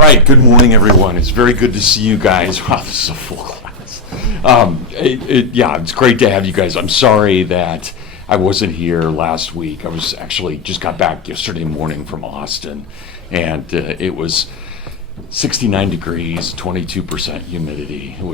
right, good morning, everyone. It's very good to see you guys. Wow, this is a full class. Yeah, it's great to have you guys. I'm sorry that I wasn't here last week. I was actually just got back yesterday morning from Austin, and it was 69 degrees, 22% humidity. It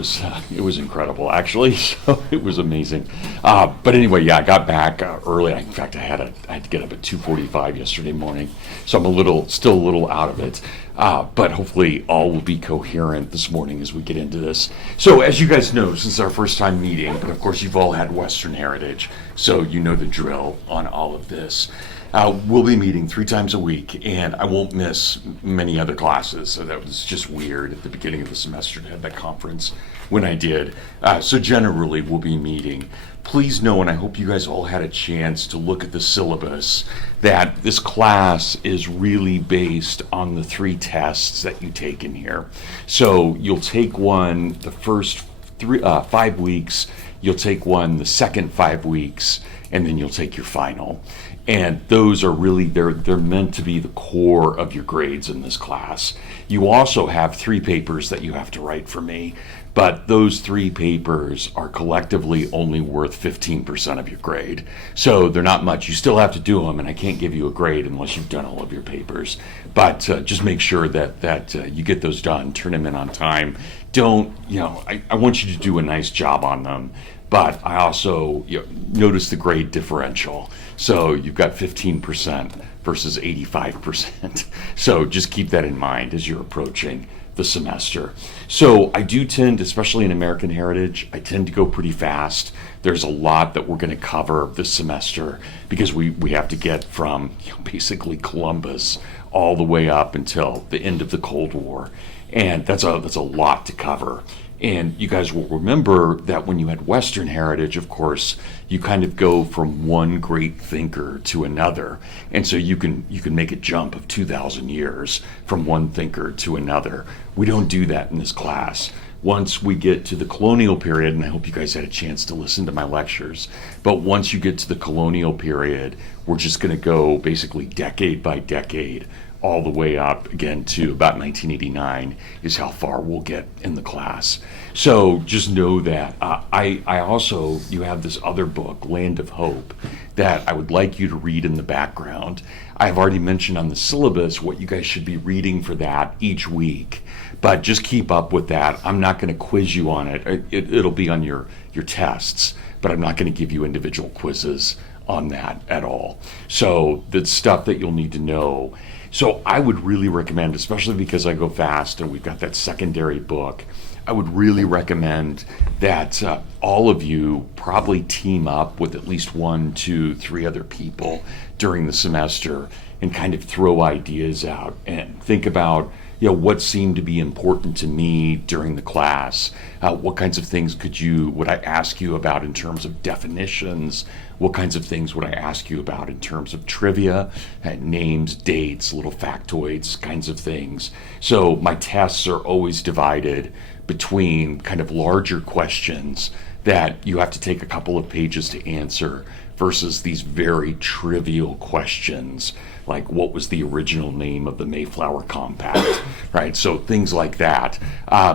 was incredible, actually. So it was amazing. But anyway, yeah, I got back early. In fact, I had to get up at 2:45 yesterday morning, so I'm still a little out of it. But hopefully, all will be coherent this morning as we get into this. So, as you guys know, since our first time meeting, but of course, you've all had Western Heritage, so you know the drill on all of this. We'll be meeting 3 times a week, and I won't miss many other classes. So that was just weird at the beginning of the semester to have that conference when I did. So generally, we'll be meeting. Please know, and I hope you guys all had a chance to look at the syllabus, that this class is really based on the 3 tests that you take in here. So you'll take one the first 5 weeks, you'll take one the second 5 weeks, and then you'll take your final. And those are really, they're meant to be the core of your grades in this class. You also have 3 papers that you have to write for me, but those 3 papers are collectively only worth 15% of your grade. So they're not much. You still have to do them, and I can't give you a grade unless you've done all of your papers. But just make sure that you get those done, turn them in on time. I want you to do a nice job on them. But I also notice the grade differential. So you've got 15% versus 85%. So just keep that in mind as you're approaching the semester. So I do tend, especially in American Heritage, I tend to go pretty fast. There's a lot that we're going to cover this semester because we have to get from basically Columbus all the way up until the end of the Cold War. And that's a lot to cover. And you guys will remember that when you had Western Heritage, of course, you kind of go from one great thinker to another. And so you can make a jump of 2,000 years from one thinker to another. We don't do that in this class. Once we get to the colonial period, and I hope you guys had a chance to listen to my lectures, but once you get to the colonial period, we're just going to go basically decade by decade all the way up again to about 1989 is how far we'll get in the class. So just know that I also, you have this other book, Land of Hope, that I would like you to read in the background. I've already mentioned on the syllabus what you guys should be reading for that each week, but just keep up with that. I'm not going to quiz you on it. It'll be on your tests, but I'm not going to give you individual quizzes on that at all. So the stuff that you'll need to know. So I would really recommend, especially because I go fast and we've got that secondary book, I would really recommend that all of you probably team up with at least 1, 2, 3 other people during the semester and kind of throw ideas out and think about what seemed to be important to me during the class. What kinds of things would I ask you about in terms of definitions? What kinds of things would I ask you about in terms of trivia, names, dates, little factoids, kinds of things? So my tests are always divided between kind of larger questions that you have to take a couple of pages to answer versus these very trivial questions like what was the original name of the Mayflower Compact, right? So things like that.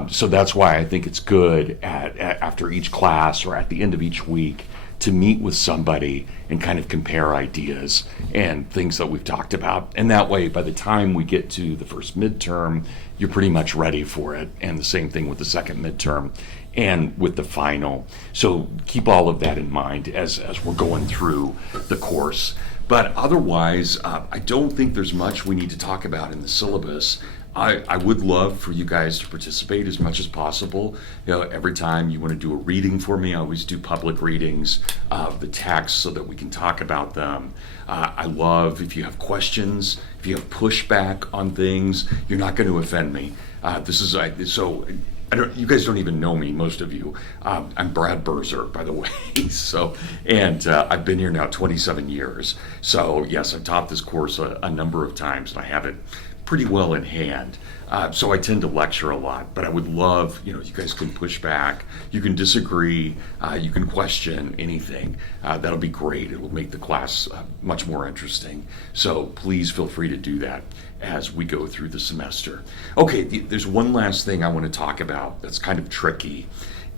So that's why I think it's good after each class or at the end of each week to meet with somebody and kind of compare ideas and things that we've talked about. And that way, by the time we get to the first midterm, you're pretty much ready for it. And the same thing with the second midterm and with the final. So keep all of that in mind as we're going through the course. But otherwise, I don't think there's much we need to talk about in the syllabus. I would love for you guys to participate as much as possible. Every time you want to do a reading for me, I always do public readings of the text so that we can talk about them. I love if you have questions, if you have pushback on things, you're not going to offend me. You guys don't even know me, most of you. I'm Brad Berzer, by the way. And I've been here now 27 years. So yes, I've taught this course a number of times, and I have it pretty well in hand. So I tend to lecture a lot, but I would love, you guys can push back, you can disagree, you can question anything. That'll be great. It will make the class much more interesting. So please feel free to do that. as we go through the semester. Okay, there's one last thing I want to talk about that's kind of tricky,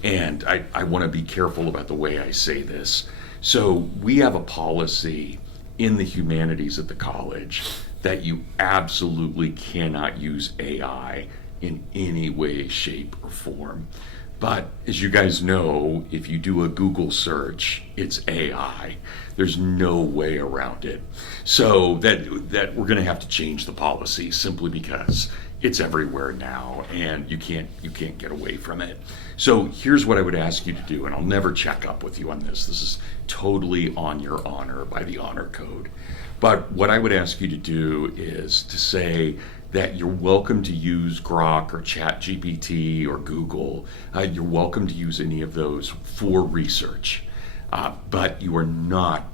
and I want to be careful about the way I say this. So we have a policy in the humanities at the college that you absolutely cannot use AI in any way, shape, or form. But as you guys know, if you do a Google search, it's AI. There's no way around it. So that we're going to have to change the policy simply because it's everywhere now, and you can't get away from it. So here's what I would ask you to do, and I'll never check up with you on this. This is totally on your honor by the honor code. But what I would ask you to do is to say that you're welcome to use Grok or ChatGPT or Google. You're welcome to use any of those for research, but you are not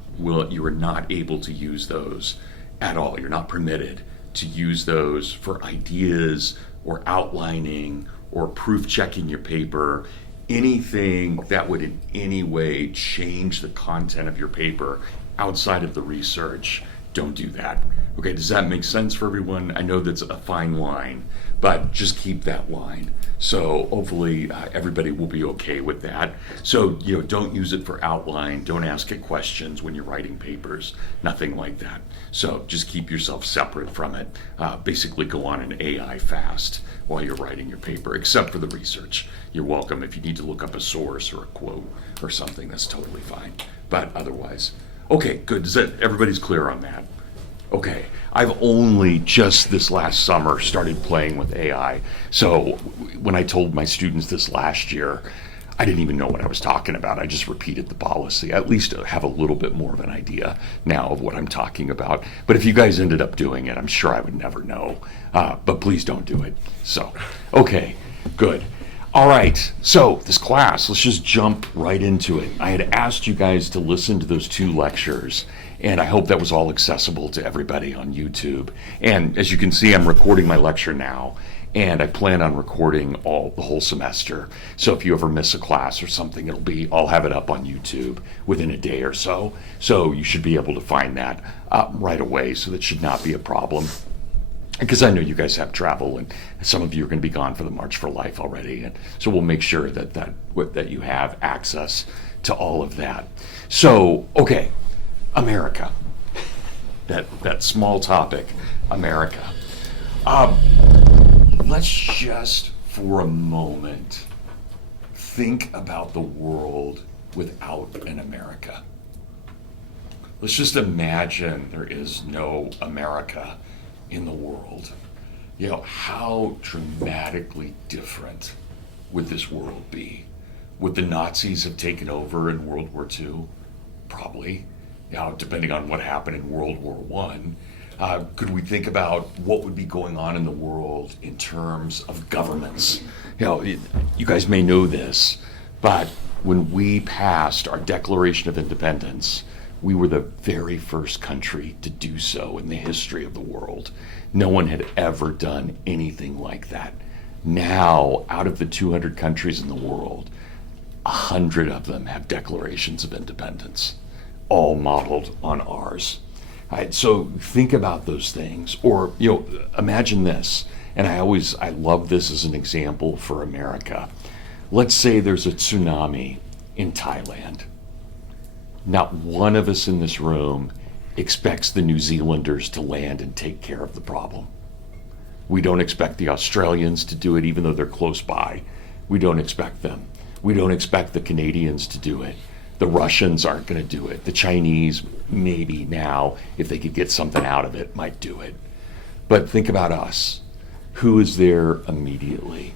able to use those at all. You're not permitted to use those for ideas or outlining or proof checking your paper. Anything that would in any way change the content of your paper outside of the research, don't do that. Okay, does that make sense for everyone? I know that's a fine line, but just keep that line. So hopefully everybody will be okay with that. So, don't use it for outline. Don't ask it questions when you're writing papers, nothing like that. So just keep yourself separate from it. Basically go on an AI fast while you're writing your paper, except for the research. You're welcome. If you need to look up a source or a quote or something, that's totally fine. But otherwise, okay, good. Everybody's clear on that? Okay, I've only just this last summer started playing with AI. So when I told my students this last year, I didn't even know what I was talking about. I just repeated the policy. I at least have a little bit more of an idea now of what I'm talking about. But if you guys ended up doing it, I'm sure I would never know. But please don't do it. So, okay, good. All right, so this class, let's just jump right into it. I had asked you guys to listen to those 2 lectures, and I hope that was all accessible to everybody on YouTube. And as you can see, I'm recording my lecture now, and I plan on recording the whole semester. So if you ever miss a class or something, I'll have it up on YouTube within a day or so. So you should be able to find that right away, so that should not be a problem. Because I know you guys have travel, and some of you are going to be gone for the March for Life already, and so we'll make sure that you have access to all of that. So, okay, America, that small topic, America. Let's just for a moment think about the world without an America. Let's just imagine there is no America in the world. How dramatically different would this world be? Would the Nazis have taken over in World War II? Probably. Depending on what happened in World War I. Could we think about what would be going on in the world in terms of governments? You guys may know this, but when we passed our Declaration of Independence, we were the very first country to do so in the history of the world. No one had ever done anything like that. Now, out of the 200 countries in the world, 100 of them have declarations of independence, all modeled on ours. All right, so think about those things. Or, imagine this, and I love this as an example for America. Let's say there's a tsunami in Thailand. Not one of us in this room expects the New Zealanders to land and take care of the problem. We don't expect the Australians to do it, even though they're close by. We don't expect them. We don't expect the Canadians to do it. The Russians aren't going to do it. The Chinese, maybe now, if they could get something out of it, might do it. But think about us. Who is there immediately?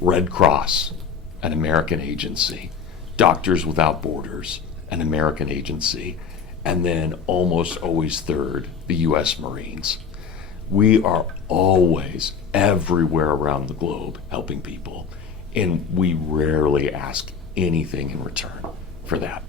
Red Cross, an American agency. Doctors Without Borders, an American agency, and then almost always third, the U.S. Marines. We are always everywhere around the globe helping people, and we rarely ask anything in return for that.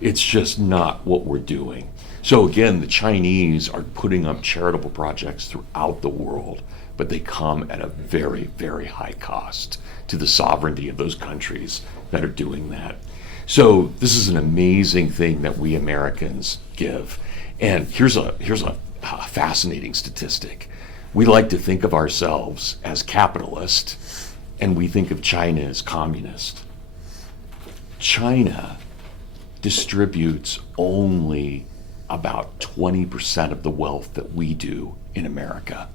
It's just not what we're doing. So again, the Chinese are putting up charitable projects throughout the world, but they come at a very, very high cost to the sovereignty of those countries that are doing that. So this is an amazing thing that we Americans give. And here's a fascinating statistic. We like to think of ourselves as capitalist, and we think of China as communist. China distributes only about 20% of the wealth that we do in America.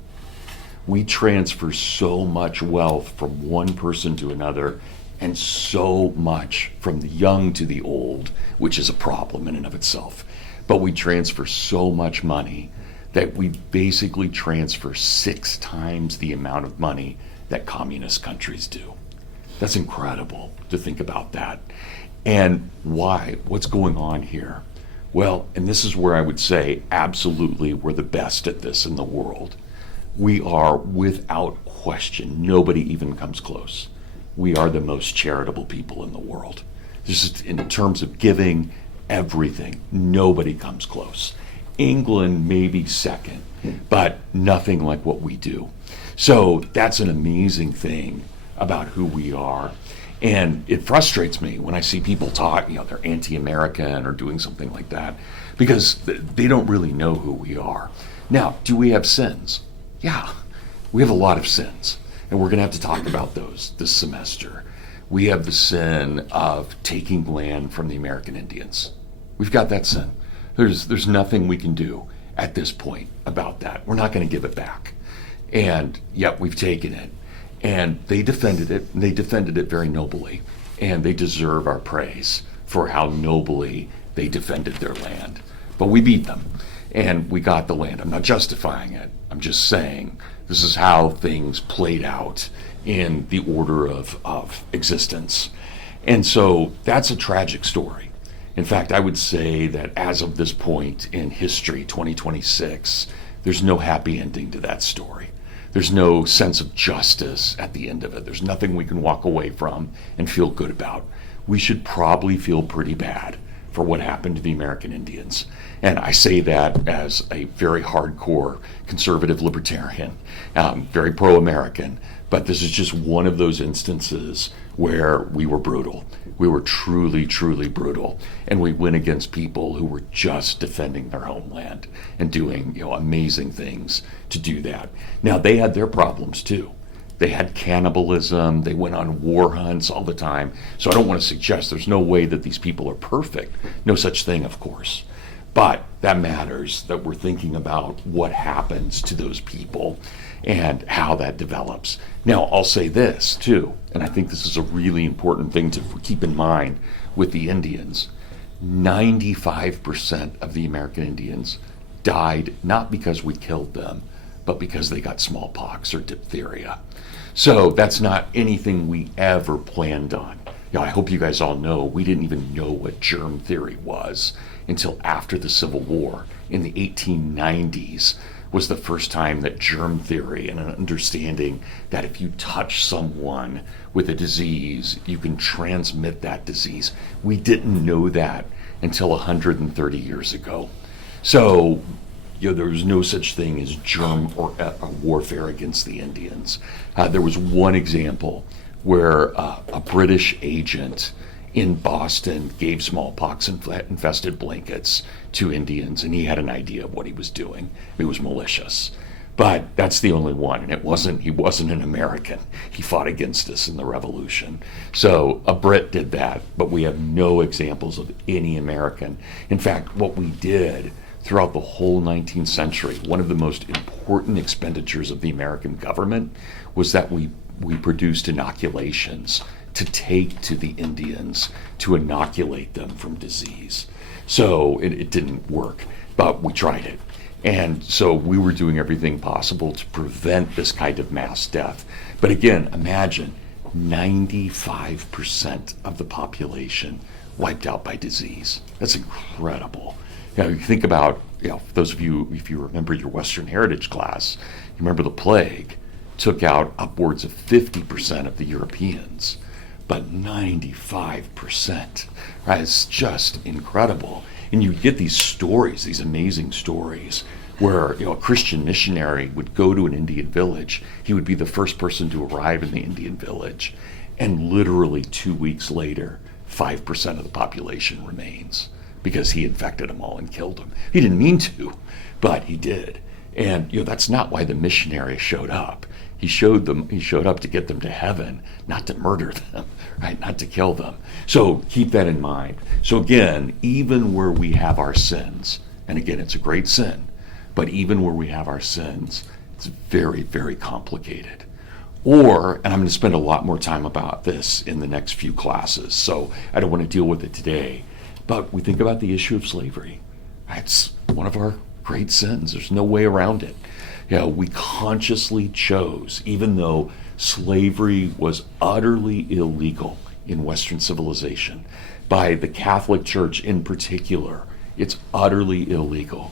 We transfer so much wealth from one person to another, and so much from the young to the old, which is a problem in and of itself. But we transfer so much money that we basically transfer 6 times the amount of money that communist countries do. That's incredible to think about that. And why? What's going on here? Well, and this is where I would say absolutely we're the best at this in the world. We are, without question, nobody even comes close. We are the most charitable people in the world. Just in terms of giving, everything, nobody comes close. England may be second, but nothing like what we do. So that's an amazing thing about who we are. And it frustrates me when I see people talk, they're anti-American or doing something like that, because they don't really know who we are. Now, do we have sins? Yeah, we have a lot of sins, and we're going to have to talk about those this semester. We have the sin of taking land from the American Indians. We've got that sin. There's nothing we can do at this point about that. We're not going to give it back. And yet we've taken it. And they defended it, and they defended it very nobly. And they deserve our praise for how nobly they defended their land. But we beat them, and we got the land. I'm not justifying it. I'm just saying this is how things played out in the order of existence. And so that's a tragic story. In fact, I would say that as of this point in history, 2026, there's no happy ending to that story. There's no sense of justice at the end of it. There's nothing we can walk away from and feel good about. We should probably feel pretty bad for what happened to the American Indians. And I say that as a very hardcore conservative libertarian, very pro-American, but this is just one of those instances where we were brutal. We were truly, truly brutal. And we went against people who were just defending their homeland and doing, amazing things to do that. Now, they had their problems too. They had cannibalism. They went on war hunts all the time. So I don't want to suggest there's no way that these people are perfect. No such thing, of course. But that matters, that we're thinking about what happens to those people and how that develops. Now, I'll say this too, and I think this is a really important thing to keep in mind with the Indians. 95% of the American Indians died not because we killed them, but because they got smallpox or diphtheria. So that's not anything we ever planned on. I hope you guys all know we didn't even know what germ theory was until after the Civil War. In the 1890s was the first time that germ theory and an understanding that if you touch someone with a disease, you can transmit that disease. We didn't know that until 130 years ago. So there was no such thing as germ or warfare against the Indians. There was one example where a British agent in Boston gave smallpox infested blankets to Indians, and he had an idea of what he was doing. It was malicious. But that's the only one, and he wasn't an American. He fought against us in the Revolution. So a Brit did that, but we have no examples of any American. In fact, what we did throughout the whole 19th century, one of the most important expenditures of the American government was that we produced inoculations to take to the Indians to inoculate them from disease. So it didn't work, but we tried it. And so we were doing everything possible to prevent this kind of mass death. But again, imagine 95% of the population wiped out by disease. That's incredible. You think about, those of you, if you remember your Western Heritage class, you remember the plague took out upwards of 50% of the Europeans, but 95%, right? It's just incredible. And you get these stories, these amazing stories, where a Christian missionary would go to an Indian village. He would be the first person to arrive in the Indian village, and literally 2 weeks later, 5% of the population remains because he infected them all and killed them. He didn't mean to, but he did. And that's not why the missionary showed up. He showed up to get them to heaven, not to murder them, right? Not to kill them. So keep that in mind. So again, even where we have our sins, and again, it's a great sin, but even where we have our sins, it's very, very complicated. And I'm going to spend a lot more time about this in the next few classes, so I don't want to deal with it today. But we think about the issue of slavery. It's one of our great sins. There's no way around it. We consciously chose, even though slavery was utterly illegal in Western civilization, by the Catholic Church in particular, it's utterly illegal.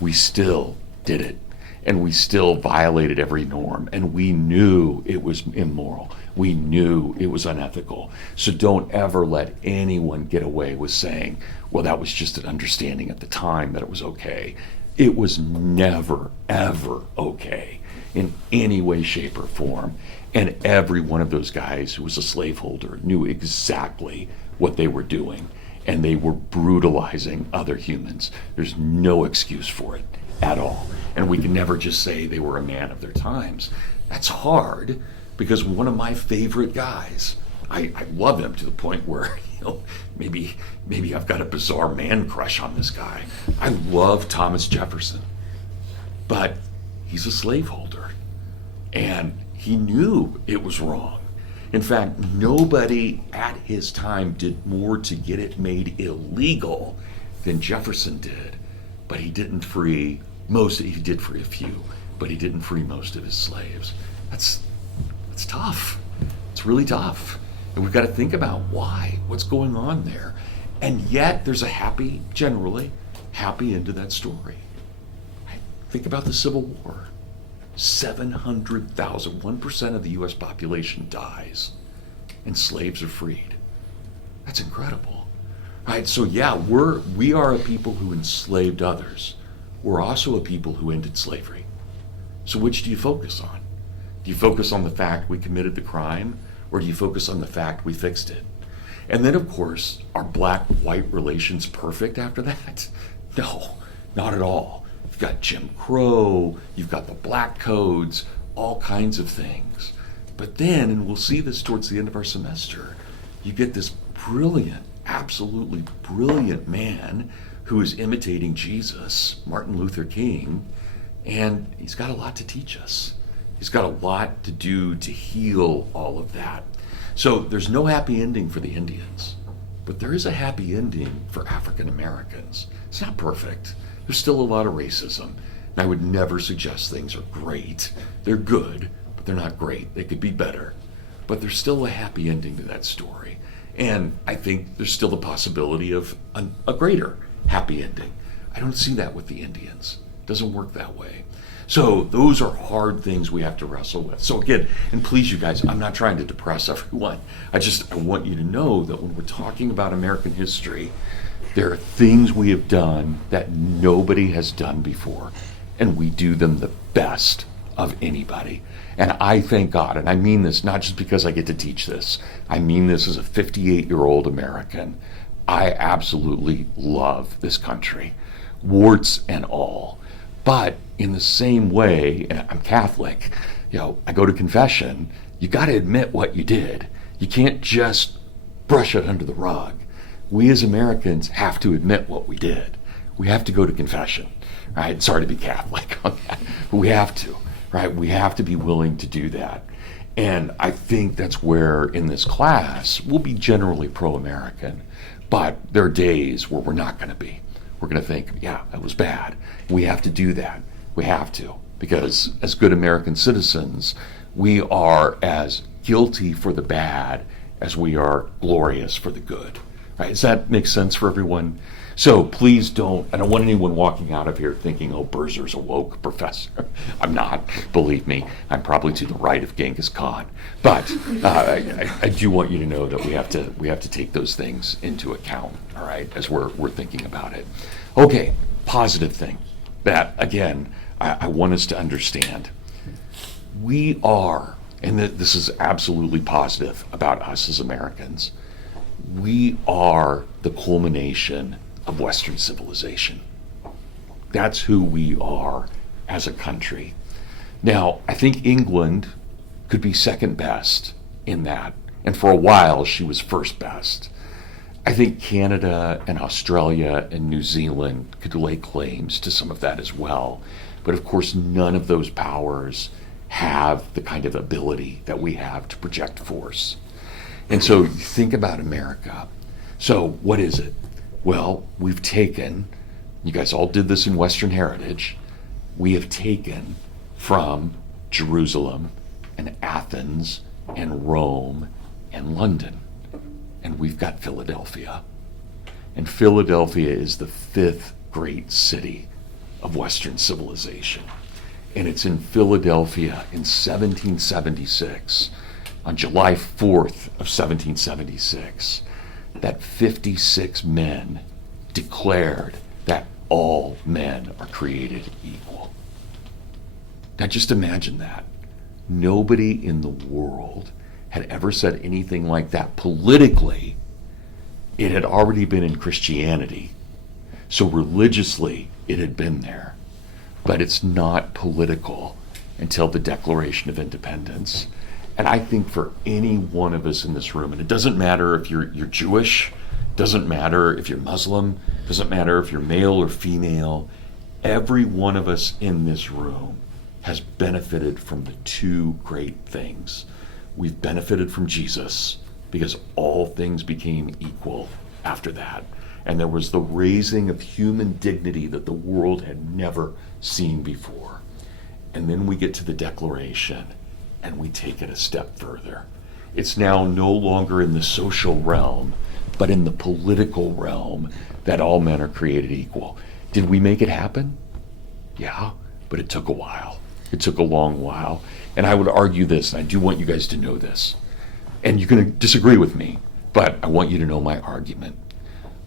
We still did it. And we still violated every norm, and we knew it was immoral. We knew it was unethical. So don't ever let anyone get away with saying, well, that was just an understanding at the time that it was okay. It was never, ever okay in any way, shape, or form. And every one of those guys who was a slaveholder knew exactly what they were doing, and they were brutalizing other humans. There's no excuse for it at all. And we can never just say they were a man of their times. That's hard, because one of my favorite guys, I love him to the point where, maybe I've got a bizarre man crush on this guy. I love Thomas Jefferson, but he's a slaveholder, and he knew it was wrong. In fact, nobody at his time did more to get it made illegal than Jefferson did, but he didn't free he did free a few, but he didn't free most of his slaves. That's tough. It's really tough. And we've got to think about what's going on there. And yet there's a generally happy end to that story. Right? Think about the Civil War. 700,000, 1% of the US population dies, and slaves are freed. That's incredible. Right? So yeah, we are a people who enslaved others. We're also a people who ended slavery. So which do you focus on? Do you focus on the fact we committed the crime, or do you focus on the fact we fixed it? And then, of course, are black-white relations perfect after that? No, not at all. You've got Jim Crow, you've got the black codes, all kinds of things. But then, and we'll see this towards the end of our semester, you get this brilliant, absolutely brilliant man who is imitating Jesus, Martin Luther King, and he's got a lot to teach us. He's got a lot to do to heal all of that. So there's no happy ending for the Indians, but there is a happy ending for African Americans. It's not perfect. There's still a lot of racism, and I would never suggest things are great. They're good, but they're not great. They could be better, but there's still a happy ending to that story. And I think there's still the possibility of a greater happy ending. I don't see that with the Indians. It doesn't work that way. So those are hard things we have to wrestle with. So again, and please you guys, I'm not trying to depress everyone. I want you to know that when we're talking about American history, there are things we have done that nobody has done before, and we do them the best of anybody. And I thank God, and I mean this not just because I get to teach this, I mean this as a 58-year-old American. I absolutely love this country, warts and all. But in the same way, and I'm Catholic, I go to confession, you got to admit what you did. You can't just brush it under the rug. We as Americans have to admit what we did. We have to go to confession, right? Sorry to be Catholic on that, but we have to, right? We have to be willing to do that. And I think that's where in this class, we'll be generally pro-American, but there are days where we're not going to be. We're going to think, yeah, that was bad. We have to do that. We have to, because as good American citizens, we are as guilty for the bad as we are glorious for the good. Right? Does that make sense for everyone? So please I don't want anyone walking out of here thinking, oh, Berzer's a woke professor. I'm not, believe me. I'm probably to the right of Genghis Khan. But I do want you to know that we have to take those things into account, all right, as we're thinking about it. Okay, positive thing that, again, I want us to understand. We are, and this is absolutely positive about us as Americans, we are the culmination of Western civilization. That's who we are as a country. Now, I think England could be second best in that. And for a while, she was first best. I think Canada and Australia and New Zealand could lay claims to some of that as well. But of course, none of those powers have the kind of ability that we have to project force. And so you think about America. So what is it? Well, we've taken, you guys all did this in Western Heritage, we have taken from Jerusalem and Athens and Rome and London, and we've got Philadelphia. And Philadelphia is the fifth great city of Western civilization. And it's in Philadelphia in 1776, on July 4th of 1776, that 56 men declared that all men are created equal. Now just imagine that. Nobody in the world had ever said anything like that politically. It had already been in Christianity. So religiously, it had been there. But it's not political until the Declaration of Independence. And I think for any one of us in this room, and it doesn't matter if you're Jewish, doesn't matter if you're Muslim, doesn't matter if you're male or female, every one of us in this room has benefited from the two great things. We've benefited from Jesus because all things became equal after that. And there was the raising of human dignity that the world had never seen before. And then we get to the Declaration and we take it a step further. It's now no longer in the social realm, but in the political realm that all men are created equal. Did we make it happen? Yeah, but it took a while. It took a long while. And I would argue this, and I do want you guys to know this, and you're going to disagree with me, but I want you to know my argument.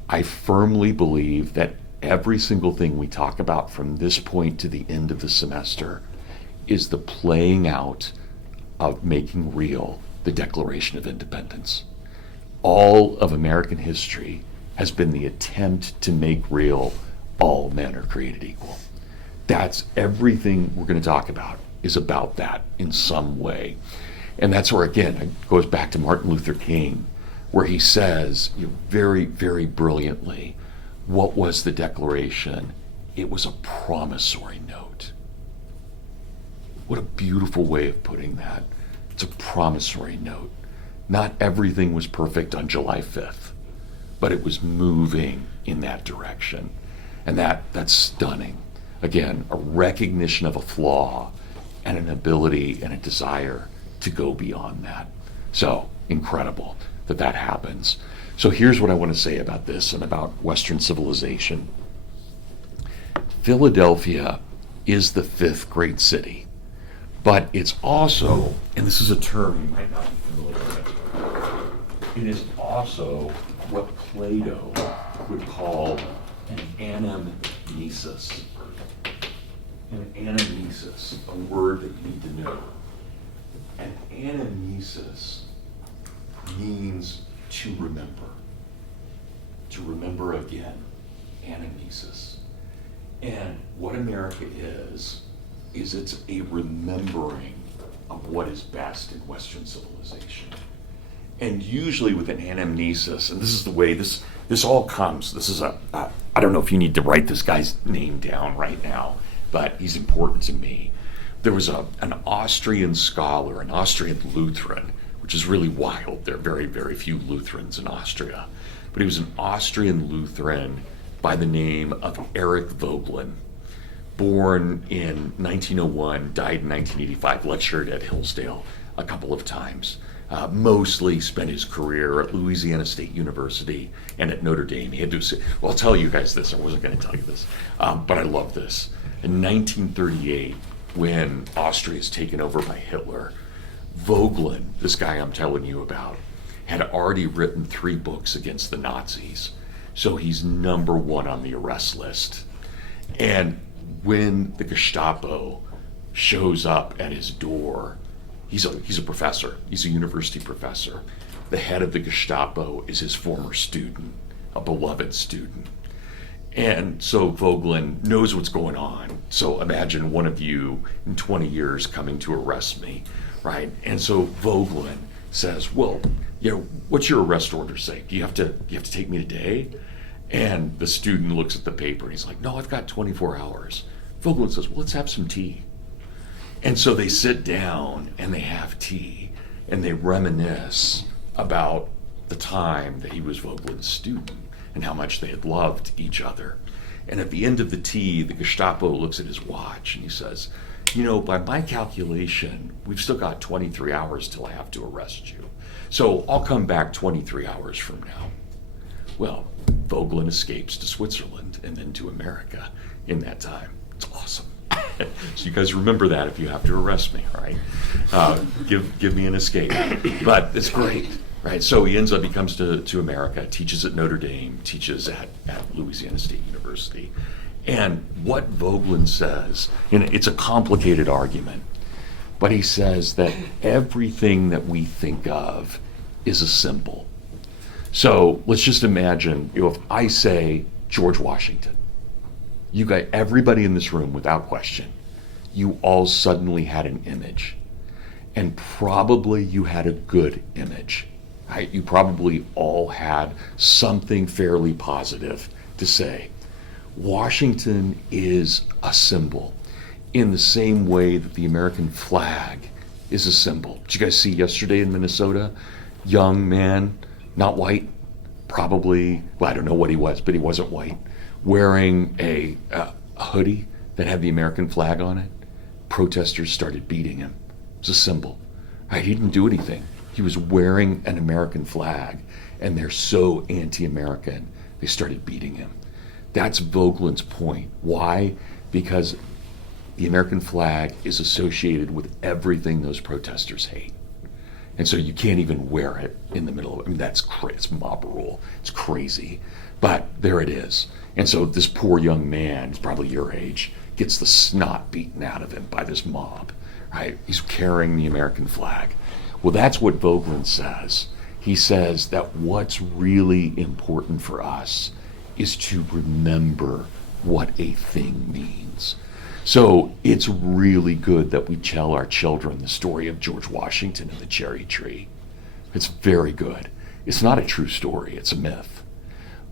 I firmly believe that every single thing we talk about from this point to the end of the semester is the playing out of making real the Declaration of Independence. All of American history has been the attempt to make real all men are created equal. That's everything we're going to talk about is about that in some way. And that's where, again, it goes back to Martin Luther King, where he says, very, very brilliantly, what was the Declaration? It was a promissory note. What a beautiful way of putting that. It's a promissory note. Not everything was perfect on July 5th, but it was moving in that direction. And that's stunning. Again, a recognition of a flaw and an ability and a desire to go beyond that. So incredible that happens. So here's what I want to say about this and about Western civilization. Philadelphia is the fifth great city, but it's also, and this is a term you might not be familiar with, it is also what Plato would call an anamnesis. An anamnesis, a word that you need to know. An anamnesis means to remember again, anamnesis. And what America is it's a remembering of what is best in Western civilization. And usually with an anamnesis, and this is the way this all comes, this is I don't know if you need to write this guy's name down right now, but he's important to me. There was an Austrian scholar, an Austrian Lutheran, which is really wild. There are very, very few Lutherans in Austria. But he was an Austrian Lutheran by the name of Erich Voegelin, born in 1901, died in 1985, lectured at Hillsdale a couple of times. Mostly spent his career at Louisiana State University and at Notre Dame. He had to, well, I'll tell you guys this. I wasn't going to tell you this, but I love this. In 1938, when Austria is taken over by Hitler, Voegelin, this guy I'm telling you about, had already written 3 books against the Nazis. So he's number 1 on the arrest list. And when the Gestapo shows up at his door, he's a professor. He's a university professor. The head of the Gestapo is his former student, a beloved student. And so Vogelin knows what's going on. So imagine one of you in 20 years coming to arrest me, right? And so Vogelin says, well, what's your arrest order say? Do you have to take me today? And the student looks at the paper and he's like, no, I've got 24 hours. Vogelin says, well, let's have some tea. And so they sit down and they have tea and they reminisce about the time that he was Vogelin's student and how much they had loved each other. And at the end of the tea, the Gestapo looks at his watch and he says, by my calculation, we've still got 23 hours till I have to arrest you. So I'll come back 23 hours from now. Well, Vogelin escapes to Switzerland and then to America in that time. It's awesome. So you guys remember that if you have to arrest me, right? Give me an escape. But it's great, right? So he comes to America, teaches at Notre Dame, teaches at Louisiana State University. And what Vogelin says, and it's a complicated argument, but he says that everything that we think of is a symbol. So let's just imagine, if I say George Washington, you guys, everybody in this room, without question, you all suddenly had an image. And probably you had a good image, right? You probably all had something fairly positive to say. Washington is a symbol in the same way that the American flag is a symbol. Did you guys see yesterday in Minnesota? Young man, not white, probably, well, I don't know what he was, but he wasn't white, wearing a hoodie that had the American flag on it. Protesters started beating him. It was a symbol, right? He didn't do anything. He was wearing an American flag, and they're so anti-American, they started beating him. That's Vogelin's point. Why? Because the American flag is associated with everything those protesters hate. And so you can't even wear it in the middle of it. It's mob rule. It's crazy. But there it is. And so this poor young man, he's probably your age, gets the snot beaten out of him by this mob, right? He's carrying the American flag. Well, that's what Vogelin says. He says that what's really important for us is to remember what a thing means. So it's really good that we tell our children the story of George Washington and the cherry tree. It's very good. It's not a true story, it's a myth.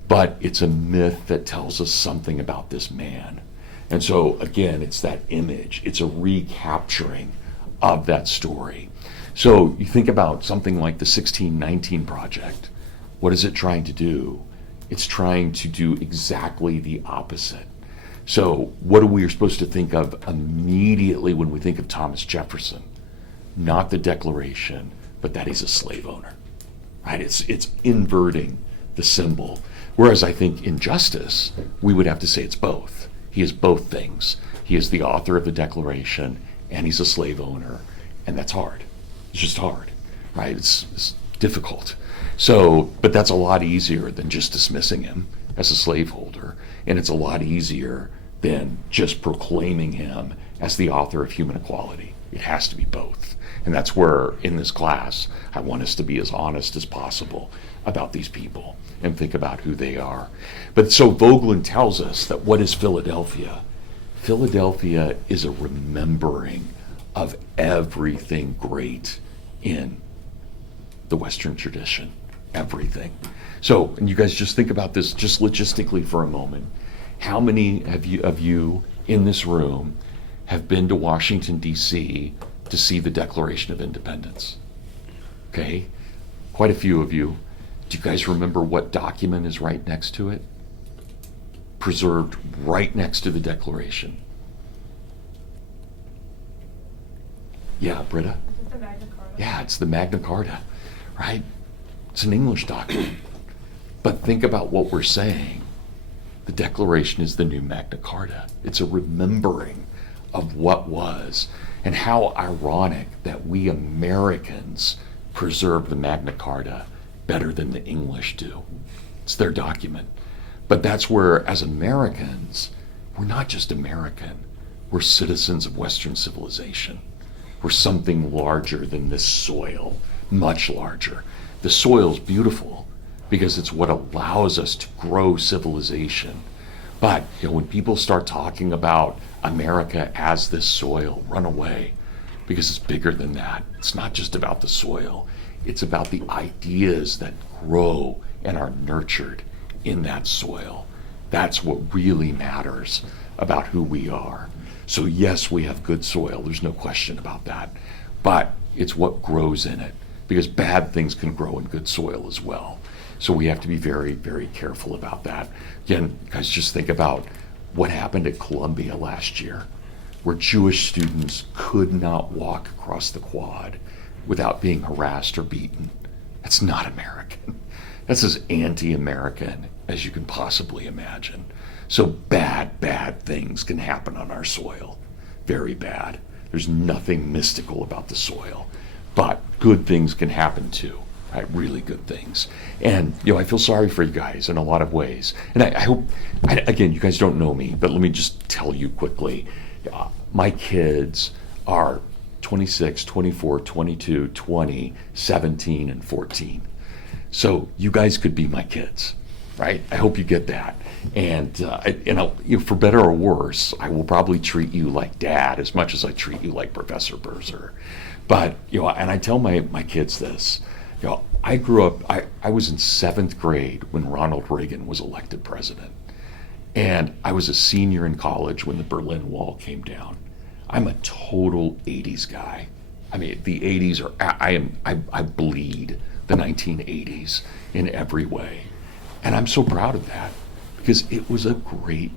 But it's a myth that tells us something about this man. And so again, it's that image. It's a recapturing of that story. So you think about something like the 1619 Project. What is it trying to do? It's trying to do exactly the opposite. So what are we supposed to think of immediately when we think of Thomas Jefferson? Not the Declaration, but that he's a slave owner, right? It's inverting the symbol. Whereas I think in justice, we would have to say it's both. He is both things. He is the author of the Declaration, and he's a slave owner, and that's hard. It's just hard, right? It's difficult. So, but that's a lot easier than just dismissing him as a slaveholder, and it's a lot easier than just proclaiming him as the author of human equality. It has to be both. And that's where, in this class, I want us to be as honest as possible about these people and think about who they are. But so Vogelin tells us that what is Philadelphia? Philadelphia is a remembering of everything great in the Western tradition. Everything. So, and you guys just think about this just logistically for a moment. How many of you in this room have been to Washington, D.C. to see the Declaration of Independence? Okay, quite a few of you. Do you guys remember what document is right next to it? Preserved right next to the Declaration. Yeah, Britta? The Magna Carta. Yeah, it's the Magna Carta, right? It's an English document. But think about what we're saying. The Declaration is the new Magna Carta. It's a remembering of what was. And how ironic that we Americans preserve the Magna Carta better than the English do. It's their document. But that's where, as Americans, we're not just American. We're citizens of Western civilization. We're something larger than this soil, much larger. The soil's beautiful because it's what allows us to grow civilization. But when people start talking about America as this soil, run away, because it's bigger than that. It's not just about the soil. It's about the ideas that grow and are nurtured in that soil. That's what really matters about who we are. So yes, we have good soil. There's no question about that. But it's what grows in it, because bad things can grow in good soil as well. So we have to be very, very careful about that. Again, guys, just think about what happened at Columbia last year, where Jewish students could not walk across the quad without being harassed or beaten. That's not American. That's as anti-American as you can possibly imagine. So bad things can happen on our soil. Very bad. There's nothing mystical about the soil. But good things can happen too. Right, really good things. And I feel sorry for you guys in a lot of ways. And I hope, again, you guys don't know me, but let me just tell you quickly. My kids are 26, 24, 22, 20, 17, and 14. So you guys could be my kids, right? I hope you get that. And for better or worse, I will probably treat you like dad as much as I treat you like Professor Berzer. But, and I tell my kids this. I grew up, I was in 7th grade when Ronald Reagan was elected president. And I was a senior in college when the Berlin Wall came down. I'm a total 80s guy. I mean, the 80s are, I bleed the 1980s in every way. And I'm so proud of that, because it was a great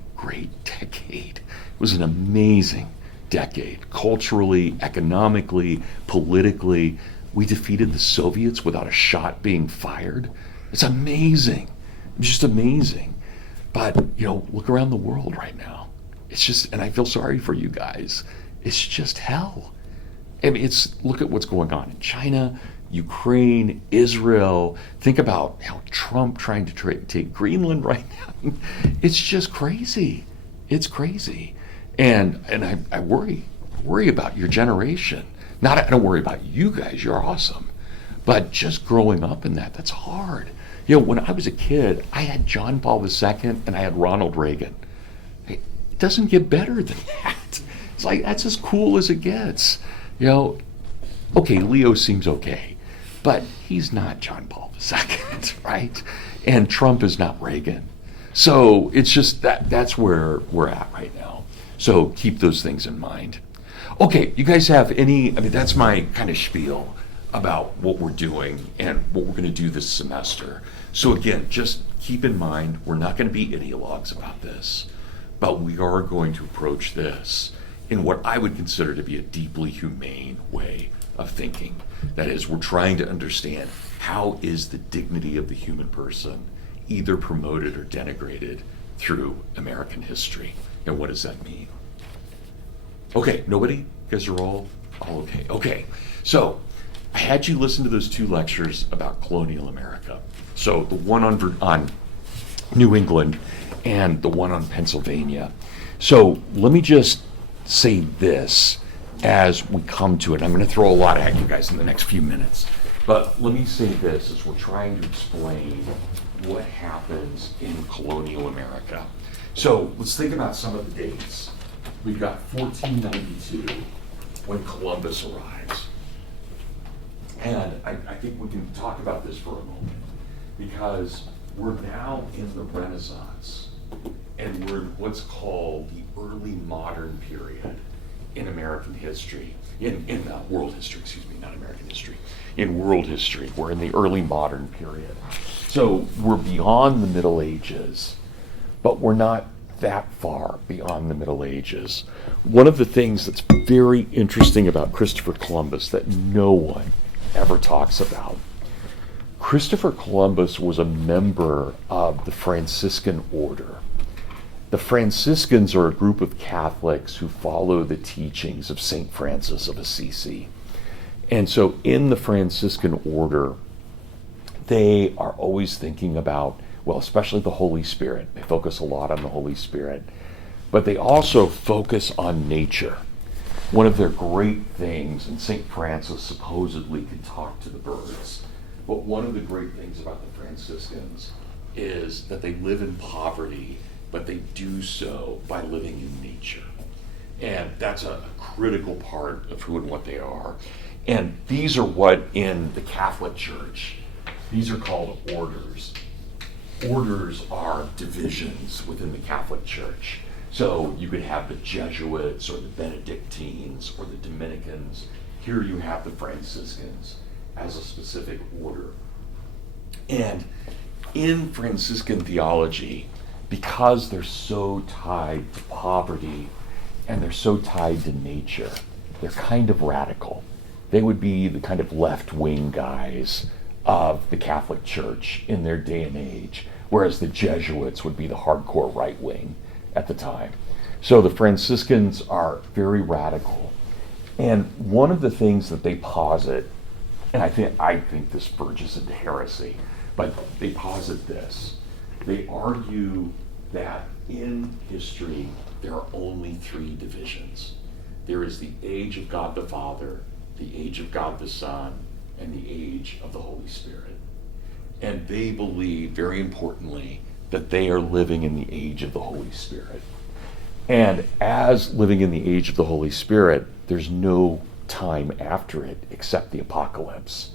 decade. It was an amazing decade, culturally, economically, politically. We defeated the Soviets without a shot being fired. It's amazing. It's just amazing. But, look around the world right now. It's just, and I feel sorry for you guys. It's just hell. I mean, look at what's going on in China, Ukraine, Israel. Think about how Trump trying to take Greenland right now. It's just crazy. It's crazy. And I worry about your generation. I don't worry about you guys, you're awesome. But just growing up in that's hard. When I was a kid, I had John Paul II and I had Ronald Reagan. It doesn't get better than that. It's like, that's as cool as it gets. Okay, Leo seems okay, but he's not John Paul II, right? And Trump is not Reagan. So it's just that's where we're at right now. So keep those things in mind. Okay, you guys have that's my kind of spiel about what we're doing and what we're going to do this semester. So again, just keep in mind, we're not going to be ideologues about this, but we are going to approach this in what I would consider to be a deeply humane way of thinking. That is, we're trying to understand, how is the dignity of the human person either promoted or denigrated through American history? And what does that mean? Okay, nobody? You guys are all okay. Okay, so I had you listen to those 2 lectures about colonial America. So the one on New England and the one on Pennsylvania. So let me just say this as we come to it. I'm going to throw a lot at you guys in the next few minutes. But let me say this as we're trying to explain what happens in colonial America. So let's think about some of the dates. We've got 1492, when Columbus arrives. And I think we can talk about this for a moment, because we're now in the Renaissance, and we're in what's called the early modern period in American history, in world history, excuse me, not American history. In world history, we're in the early modern period. So we're beyond the Middle Ages, but we're not that far beyond the Middle Ages. One of the things that's very interesting about Christopher Columbus that no one ever talks about, Christopher Columbus was a member of the Franciscan order. The Franciscans are a group of Catholics who follow the teachings of St. Francis of Assisi. And so in the Franciscan order, they are always thinking about, well, especially the Holy Spirit. They focus a lot on the Holy Spirit, but they also focus on nature. One of their great things, and St. Francis supposedly could talk to the birds, but one of the great things about the Franciscans is that they live in poverty, but they do so by living in nature. And that's a critical part of who and what they are. And these are what in the Catholic Church, these are called orders. Orders are divisions within the Catholic Church. So you could have the Jesuits or the Benedictines or the Dominicans. Here you have the Franciscans as a specific order. And in Franciscan theology, because they're so tied to poverty and they're so tied to nature, they're kind of radical. They would be the kind of left-wing guys of the Catholic Church in their day and age, whereas the Jesuits would be the hardcore right-wing at the time. So the Franciscans are very radical. And one of the things that they posit, and I think this verges into heresy, but they posit this. They argue that in history, there are only three divisions. There is the age of God the Father, the age of God the Son, and the age of the Holy Spirit. And they believe, very importantly, that they are living in the age of the Holy Spirit. And as living in the age of the Holy Spirit, there's no time after it except the apocalypse.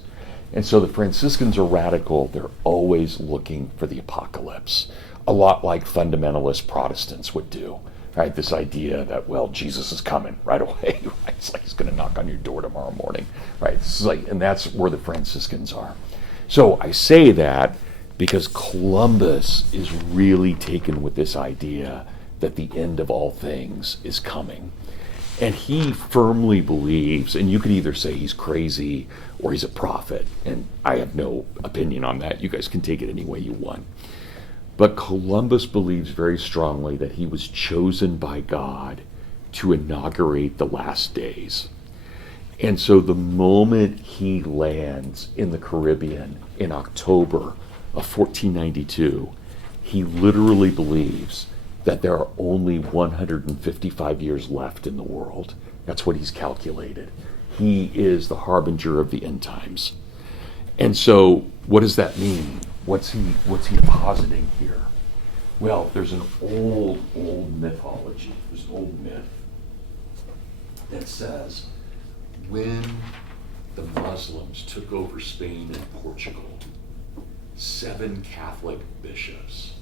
And so the Franciscans are radical. They're always looking for the apocalypse, a lot like fundamentalist Protestants would do. Right, this idea that, well, Jesus is coming right away. Right? It's like he's going to knock on your door tomorrow morning. Right? It's like, and that's where the Franciscans are. So I say that because Columbus is really taken with this idea that the end of all things is coming. And he firmly believes, and you could either say he's crazy or he's a prophet, and I have no opinion on that. You guys can take it any way you want. But Columbus believes very strongly that he was chosen by God to inaugurate the last days. And so the moment he lands in the Caribbean in October of 1492, he literally believes that there are only 155 years left in the world. That's what he's calculated. He is the harbinger of the end times. And so what does that mean? What's he positing here? Well, there's an old mythology. There's an old myth that says when the Muslims took over Spain and Portugal, 7 Catholic bishops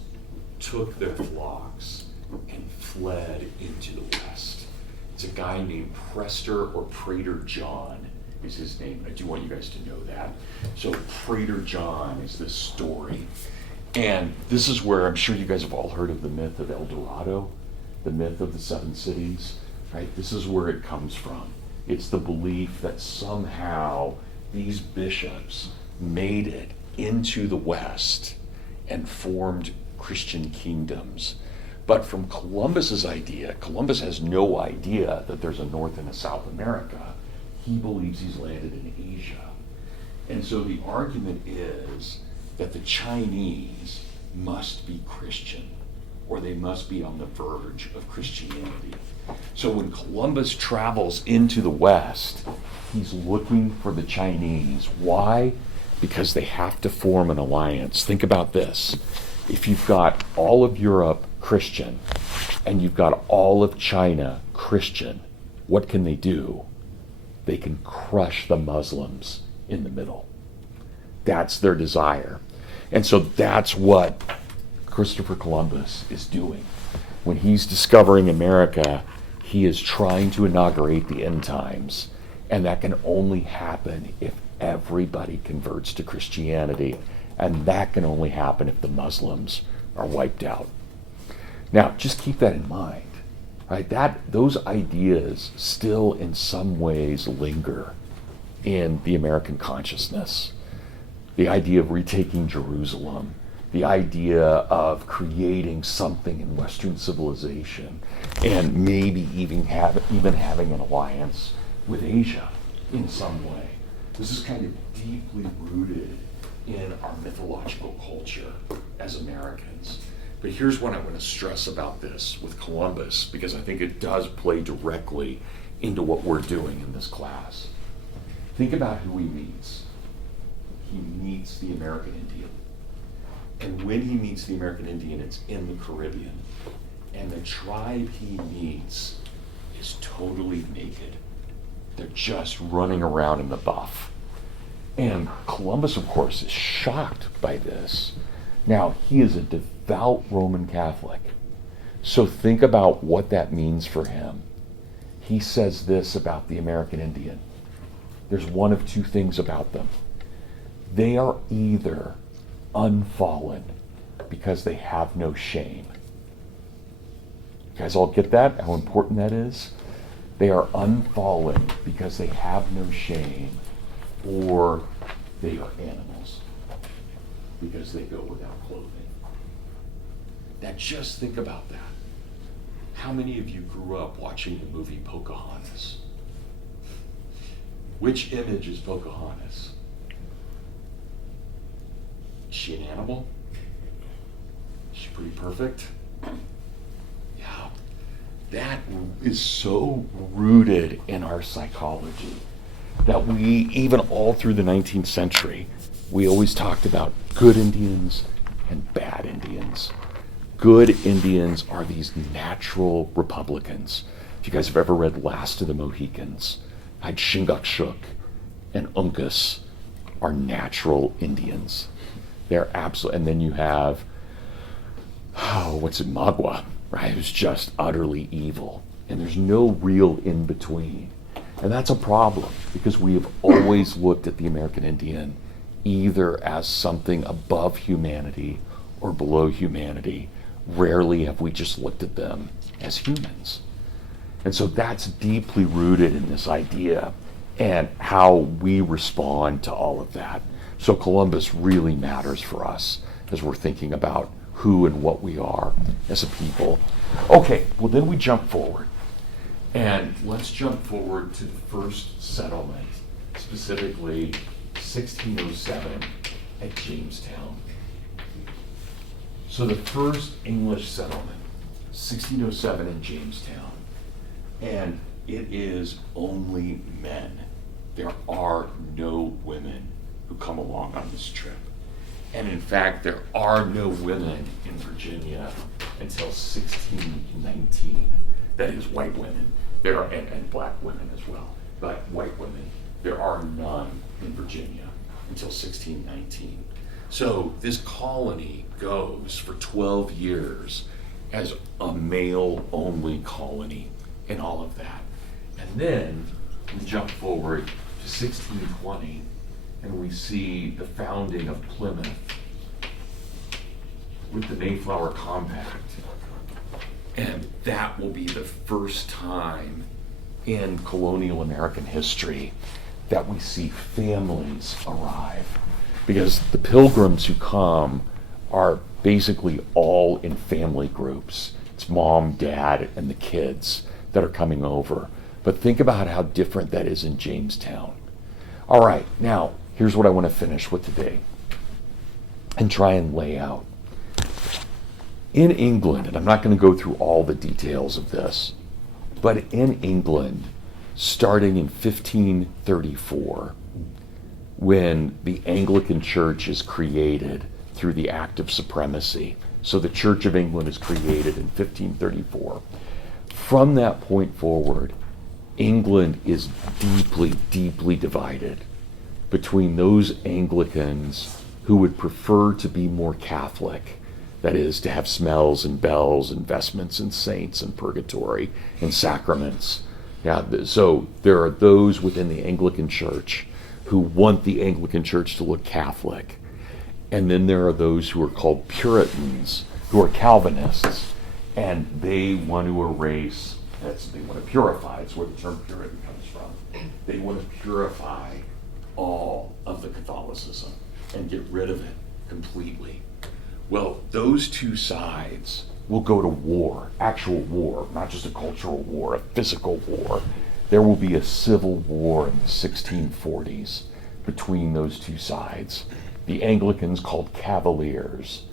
took their flocks and fled into the West. It's a guy named Prester or Praetor John is his name. I do want you guys to know that. So Praetor John is this story. And this is where I'm sure you guys have all heard of the myth of El Dorado, the myth of the 7 cities, right? This is where it comes from. It's the belief that somehow these bishops made it into the West and formed Christian kingdoms. But from Columbus's idea, Columbus has no idea that there's a North and a South America. He believes he's landed in Asia. And so the argument is that the Chinese must be Christian, or they must be on the verge of Christianity. So when Columbus travels into the West, he's looking for the Chinese. Why? Because they have to form an alliance. Think about this. If you've got all of Europe Christian, and you've got all of China Christian, what can they do? They can crush the Muslims in the middle. That's their desire. And so that's what Christopher Columbus is doing. When he's discovering America, he is trying to inaugurate the end times. And that can only happen if everybody converts to Christianity. And that can only happen if the Muslims are wiped out. Now, just keep that in mind. Right? Those ideas still in some ways linger in the American consciousness. The idea of retaking Jerusalem, the idea of creating something in Western civilization, and maybe even having an alliance with Asia in some way. This is kind of deeply rooted in our mythological culture as Americans. But here's what I want to stress about this with Columbus, because I think it does play directly into what we're doing in this class. Think about who he meets. He meets the American Indian. And when he meets the American Indian, it's in the Caribbean. And the tribe he meets is totally naked. They're just running around in the buff. And Columbus, of course, is shocked by this. Now, he is a devout Roman Catholic. So think about what that means for him. He says this about the American Indian. There's one of two things about them. They are either unfallen because they have no shame. You guys all get that? How important that is? They are unfallen because they have no shame, or they are animals because they go without clothing. Now just think about that. How many of you grew up watching the movie Pocahontas? Which image is Pocahontas? Is she an animal? Is she pretty perfect? Yeah. That is so rooted in our psychology that we, even all through the 19th century, we always talked about good Indians and bad Indians. Good Indians are these natural Republicans. If you guys have ever read Last of the Mohicans, Chingachgook and Uncas are natural Indians. They're absolute. And then you have, Magua, right? Who's just utterly evil. And there's no real in between. And that's a problem because we have always looked at the American Indian either as something above humanity or below humanity. Rarely have we just looked at them as humans. And so that's deeply rooted in this idea and how we respond to all of that. So Columbus really matters for us as we're thinking about who and what we are as a people. Okay, well then we jump forward. And let's jump forward to the first settlement, specifically 1607 at Jamestown. So the first English settlement, 1607 in Jamestown, and it is only men. There are no women who come along on this trip. And in fact, there are no women in Virginia until 1619. That is, white women. There are, and black women as well, but white women. There are none in Virginia until 1619. So this colony goes for 12 years as a male-only colony and all of that. And then we jump forward to 1620 and we see the founding of Plymouth with the Mayflower Compact. And that will be the first time in colonial American history that we see families arrive. Because the pilgrims who come are basically all in family groups. It's mom, dad, and the kids that are coming over. But think about how different that is in Jamestown. All right, now, here's what I want to finish with today and try and lay out. In England, and I'm not going to go through all the details of this, but in England, starting in 1534, when the Anglican Church is created through the Act of Supremacy. So the Church of England is created in 1534. From that point forward, England is deeply, deeply divided between those Anglicans who would prefer to be more Catholic, that is, to have smells and bells and vestments and saints and purgatory and sacraments. Yeah, so there are those within the Anglican Church who want the Anglican Church to look Catholic. And then there are those who are called Puritans, who are Calvinists, and they want to erase, they want to purify, that's where the term Puritan comes from. They want to purify all of the Catholicism and get rid of it completely. Well, those two sides will go to war, actual war, not just a cultural war, a physical war. There will be a civil war in the 1640s between those two sides. The Anglicans called Cavaliers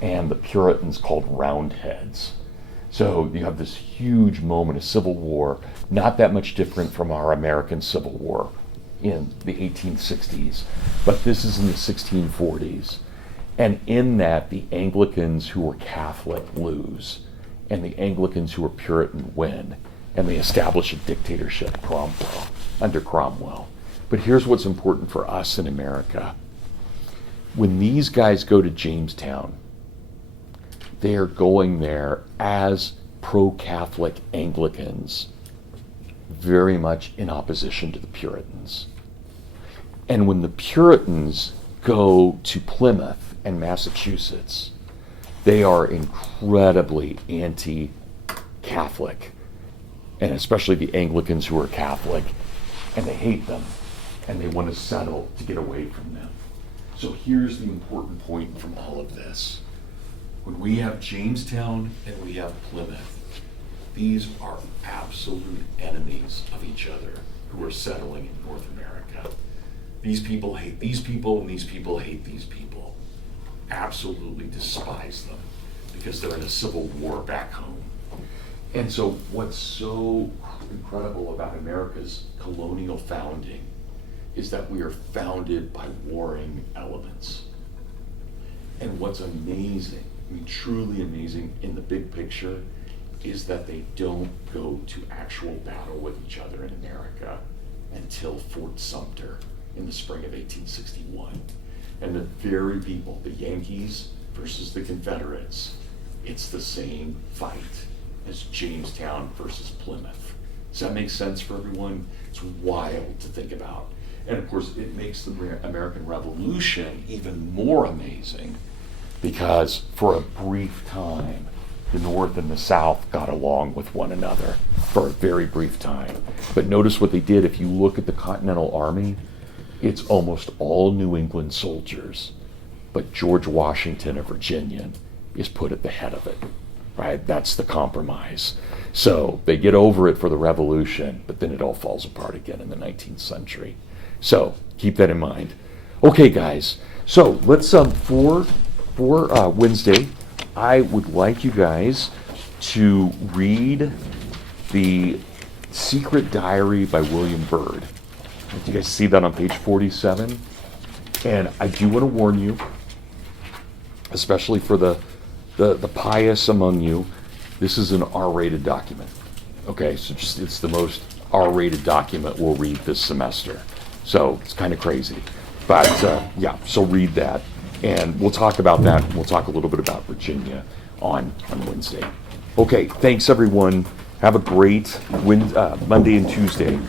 and the Puritans called Roundheads. So you have this huge moment of civil war, not that much different from our American Civil War in the 1860s, but this is in the 1640s. And in that, the Anglicans who were Catholic lose, and the Anglicans who were Puritan win, and they establish a dictatorship, under Cromwell. But here's what's important for us in America. When these guys go to Jamestown, they are going there as pro-Catholic Anglicans, very much in opposition to the Puritans. And when the Puritans go to Plymouth and Massachusetts, they are incredibly anti-Catholic, and especially the Anglicans who are Catholic, and they hate them, and they want to settle to get away from them. So here's the important point from all of this. When we have Jamestown and we have Plymouth, these are absolute enemies of each other who are settling in North America. These people hate these people, and these people hate these people. Absolutely despise them because they're in a civil war back home. And so what's so incredible about America's colonial founding is that we are founded by warring elements. And what's amazing, I mean truly amazing in the big picture, is that they don't go to actual battle with each other in America until Fort Sumter in the spring of 1861. And the very people, the Yankees versus the Confederates, it's the same fight as Jamestown versus Plymouth. Does that make sense for everyone? It's wild to think about. And of course, it makes the American Revolution even more amazing because for a brief time, the North and the South got along with one another for a very brief time. But notice what they did. If you look at the Continental Army, it's almost all New England soldiers, but George Washington, a Virginian, is put at the head of it, right? That's the compromise. So they get over it for the Revolution, but then it all falls apart again in the 19th century. So keep that in mind. Okay, guys. So let's for Wednesday, I would like you guys to read The Secret Diary by William Byrd. You guys see that on page 47? And I do want to warn you, especially for the pious among you, this is an R-rated document. Okay, so just it's the most R-rated document we'll read this semester. So it's kind of crazy. But yeah, so read that. And we'll talk about that. We'll talk a little bit about Virginia on Wednesday. Okay, thanks everyone. Have a great Monday and Tuesday.